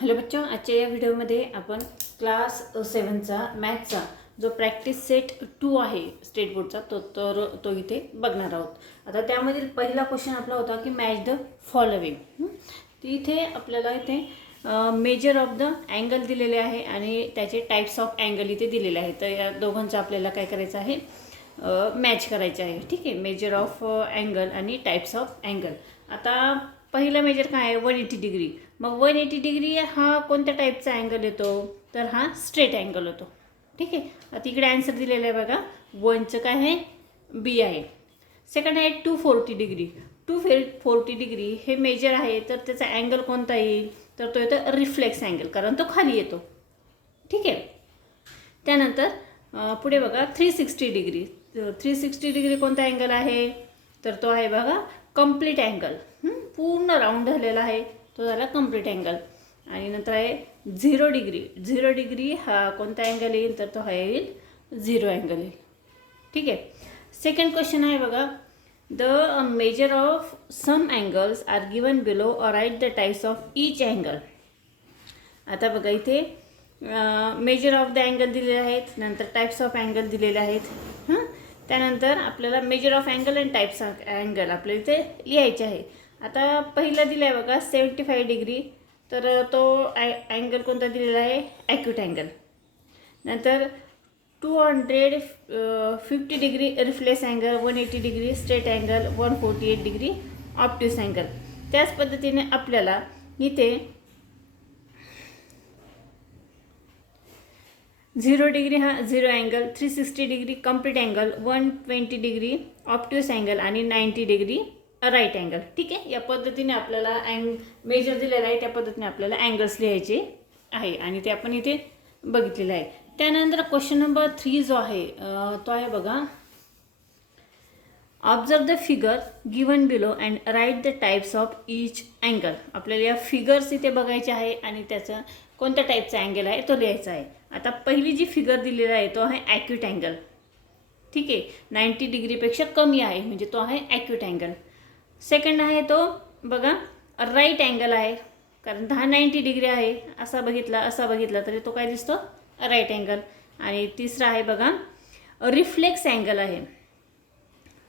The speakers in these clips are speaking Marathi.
हेलो बच्चों, आजच्या या व्हिडिओमध्ये आपण क्लास 7चा मॅथचा जो प्रॅक्टिस सेट 2 आहे स्टेट बोर्डचा तो इथे बघणार आहोत। आता त्यामधील पहिला क्वेश्चन आपला होता की मॅच द फॉलोइंग। इथे आपल्याला इथे मेजर ऑफ द अँगल दिलेले आहे आणि त्याचे टाइप्स ऑफ अँगल इथे दिलेले आहेत। तर या दोघांचं आपल्याला काय करायचं आहे, मॅच करायचं आहे। ठीक आहे, मेजर ऑफ अँगल आणि टाइप्स ऑफ अँगल। आता पहिला मेजर काय आहे, 180 डिग्री। मग 180 डिग्री हा कोणत्या टाईपचा अँगल येतो, तर हा स्ट्रेट अँगल होतो। ठीक आहे, आता इकडे आन्सर दिलेला आहे बघा, 1चं काय आहे, बी आहे। सेकंड आहे 240 डिग्री। 240 डिग्री हे मेजर आहे, तर त्याचा अँगल कोणता येईल, तर तो येतो रिफ्लेक्स अँगल, कारण तो खाली येतो। ठीक आहे, त्यानंतर पुढे बघा 360 डिग्री। 360 डिग्री कोणता अँगल आहे, तर तो आहे बघा कंप्लीट अँगल। पूर्ण राऊंड झालेला आहे, तो झाला कंप्लीट अँगल। आणि नंतर आहे 0 डिग्री। 0 डिग्री हा कोणता अँगल येईल, तर तो हा येईल 0 अँगल येईल। ठीक आहे, सेकंड क्वेश्चन आहे बघा, the measure of some angles are given below और right the types of each angle. आता बघा इथे मेजर ऑफ द अँगल दिलेले आहेत, नंतर टाइप्स ऑफ अँगल दिलेले आहेत। त्यानंतर आपल्याला मेजर ऑफ अँगल आणि टाइप्स ऑफ अँगल आपल्याला इथे लिहायचे आहे। आता पहिला दिला आहे बघा 75 डिग्री, तर तो अँगल कोणता दिलेला आहे, ॲक्यूट अँगल। नंतर 250 degree reflex angle, 180 degree straight angle, 148 degree obtuse angle. त्याच पद्धतीने आपल्याला इथे 0 डिग्री हा 0 angle, 360 degree complete angle, 120 degree obtuse angle आणि 90 डिग्री राईट अँगल। ठीक आहे, या पद्धतीने आपल्याला मेजर दिलेला आहे, त्या पद्धतीने आपल्याला अँगल्स लिहायचे आहे आणि ते आपण इथे बघितलेलं आहे। त्यानंतर क्वेश्चन नंबर 3 जो आहे तो आहे बघा, observe the figure given below and write the types of each angle. आपल्याला या फिगर्स इथे बघायचे आहे आणि त्याचं कोणत्या टाईपचा अँगल आहे तो लिहायचा आहे। आता पहिली जी फिगर दिलेला आहे तो आहे ॲक्यूट अँगल। ठीक आहे, 90 डिग्रीपेक्षा कमी आहे म्हणजे तो आहे ॲक्यूट अँगल। सेकंड आहे तो बघा राईट अँगल आहे, कारण 90 डिग्री आहे, असा बघितला तरी तो काय दिसतो, राईट अँगल। आणि तिसरा आहे बघा रिफ्लेक्स अँगल आहे।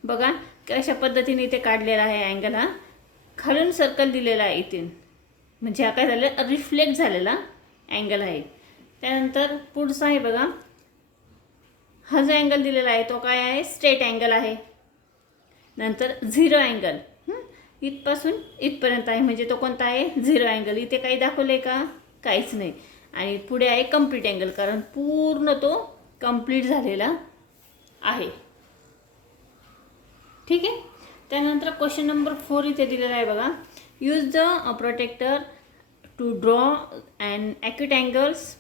बघा कशा पद्धतीने इथे काढलेला आहे अँगल, हा खालून सर्कल दिलेला आहे इथे, म्हणजे हा काय झालं, रिफ्लेक्ट झालेला अँगल आहे। त्यानंतर पुढचा आहे बघा, हा जो अँगल दिलेला आहे तो काय आहे, स्ट्रेट अँगल आहे। नंतर 0 अँगल इथपासून इथपर्यंत आहे, म्हणजे तो कोणता आहे, 0 अँगल। इथे काही दाखवले का, काहीच नाही। आणि पुढे आहे कंप्लीट अँगल, कारण पूर्ण तो कंप्लीट झालेला आहे। ठीक आहे, त्यानंतर क्वेश्चन नंबर 4 इथे दिलेला आहे बघा, use the protractor to draw and acute angles,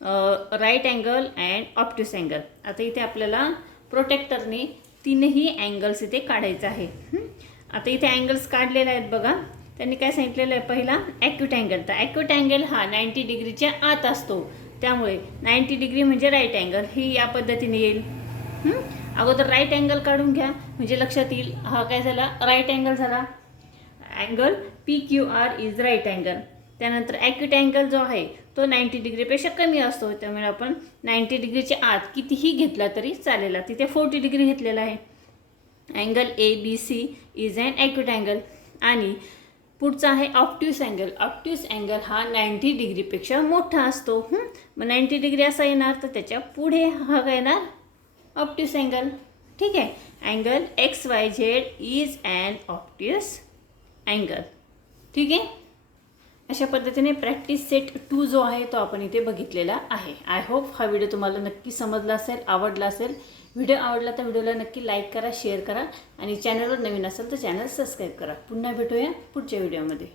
right angle and obtuse angle. आता इथे आपल्याला प्रोटेक्टरने तीनही अँगल्स इथे काढायचं आहे। आता इथे अँगल्स काढलेले आहेत बघा, त्यांनी काय सांगितलेलं आहे, पहिला ॲक्यूट अँगल। तर ॲक्यूट अँगल हा 90 डिग्रीच्या आत असतो, त्यामुळे 90 डिग्री म्हणजे राईट अँगल ही या पद्धतीने येईल। अगोदर राईट अँगल काढून घ्या, म्हणजे लक्षात येईल हा काय झाला, राईट अँगल झाला। Angle PQR is right angle. त्यानंतर ॲक्यूट अँगल जो आहे तो 90 डिग्रीपेक्षा कमी असतो, त्यामुळे आपण 90 डिग्रीच्या आत कितीही घेतला तरी चालेल। तिथे 40 डिग्री घेतलेला आहे। Angle ABC is and acute angle. आणि पुढचा आहे ऑब्ट्यूस अँगल। ऑब्ट्यूस अँगल हा 90 डिग्रीपेक्षा मोठा असतो। मग 90 डिग्री असा येणार, तर त्याच्या पुढे हा काय येणार, ऑब्ट्यूस अँगल। ठीक आहे, angle XYZ is and obtuse angle. ठीक आहे, अशा पद्धतीने प्रॅक्टिस सेट 2 जो आहे तो आपण इथे बघितलेला आहे। आय होप हा व्हिडिओ तुम्हाला नक्की समजला असेल, आवडला असेल। व्हिडिओ आवडला तर व्हिडिओला नक्की लाईक करा, शेअर करा आणि चॅनलवर नवीन असेल तर चॅनल सबस्क्राईब करा। पुन्हा भेटूया पुढच्या व्हिडिओमध्ये।